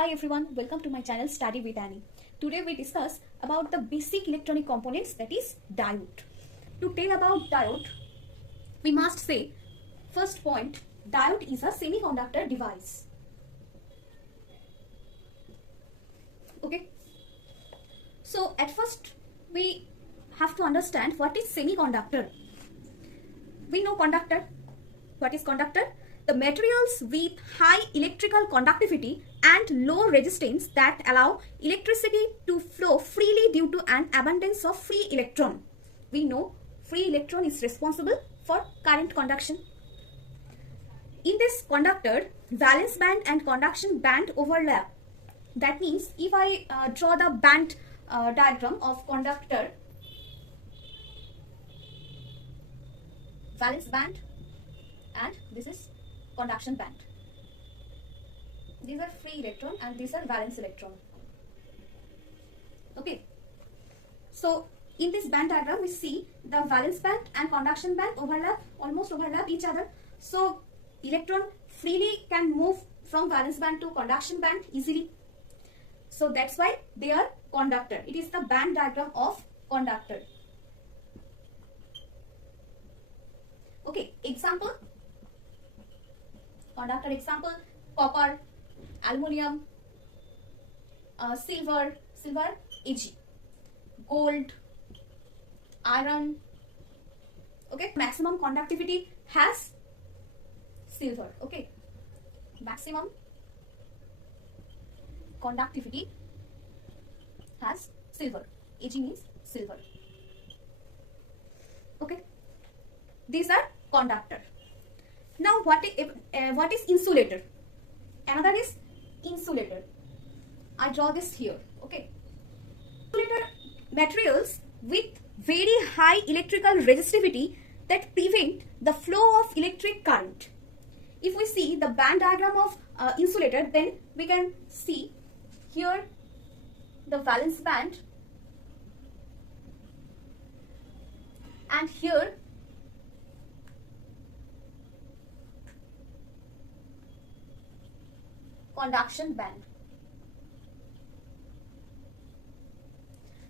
Hi everyone, welcome to my channel Study with Annie. Today we discuss about the basic electronic components, that is diode. To tell about diode, we must say, first point, diode is a semiconductor device. Okay. So at first we have to understand what is semiconductor. We know conductor. What is conductor? The materials with high electrical conductivity and low resistance that allow electricity to flow freely due to an abundance of free electron. We know free electron is responsible for current conduction. In this conductor, valence band and conduction band overlap. That means if I draw the band diagram of conductor, valence band and this is conduction band. These are free electron and these are valence electron. Okay. So in this band diagram we see the valence band and conduction band almost overlap each other. So electron freely can move from valence band to conduction band easily. So that's why they are conductor. It is the band diagram of conductor. Okay, example. Conductor example: copper, aluminium, silver, Ag, gold, iron. Okay, maximum conductivity has silver. Okay, maximum conductivity has silver. Ag means silver. Okay, these are conductor. Now what is insulator? Another is insulator. I draw this here. Okay. Insulator materials with very high electrical resistivity that prevent the flow of electric current. If we see the band diagram of insulator, then we can see here the valence band and here conduction band,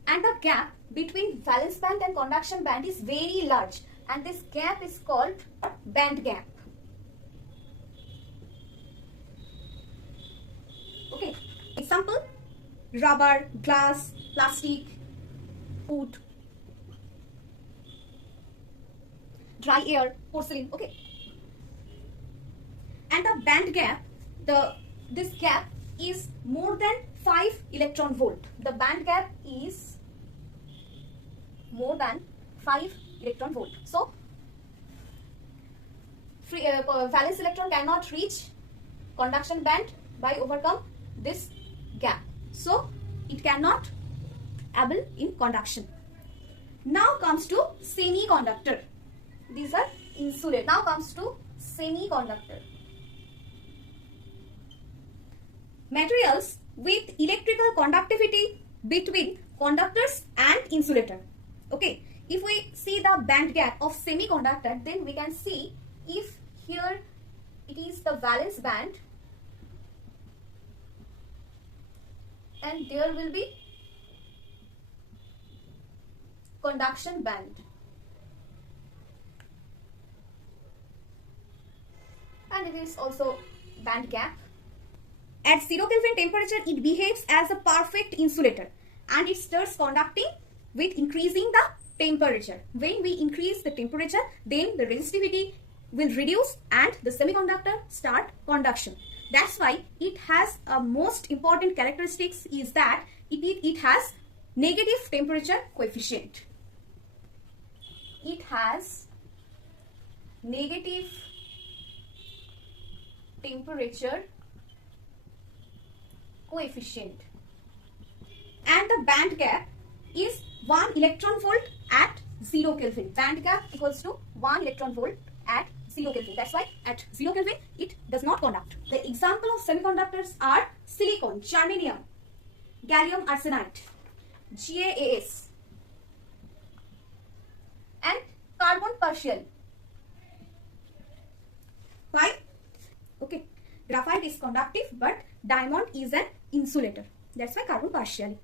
and the gap between valence band and conduction band is very large, and this gap is called band gap. Okay, example: rubber, glass, plastic, wood, dry air, porcelain. Okay, and the band gap, this gap is more than 5 electron volt. The band gap is more than 5 electron volt. So valence electron cannot reach conduction band by overcome this gap. So it cannot able in conduction. Now comes to semiconductor. These are insulator. Now comes to semiconductor. Materials with electrical conductivity between conductors and insulator. Okay, if we see the band gap of semiconductor, then we can see if here it is the valence band and there will be conduction band. And it is also band gap. At 0 Kelvin temperature, it behaves as a perfect insulator and it starts conducting with increasing the temperature. When we increase the temperature, then the resistivity will reduce and the semiconductor start conduction. That's why it has a most important characteristics is that it has negative temperature coefficient. It has negative temperature coefficient, and the band gap is 1 electron volt at 0 Kelvin. Band gap equals to 1 electron volt at 0 Kelvin. That's why at 0 Kelvin it does not conduct. The example of semiconductors are silicon, germanium, gallium arsenide, GaAs, and carbon partial. Why? Okay, graphite is conductive but diamond is an insulator. That's why carbon partially.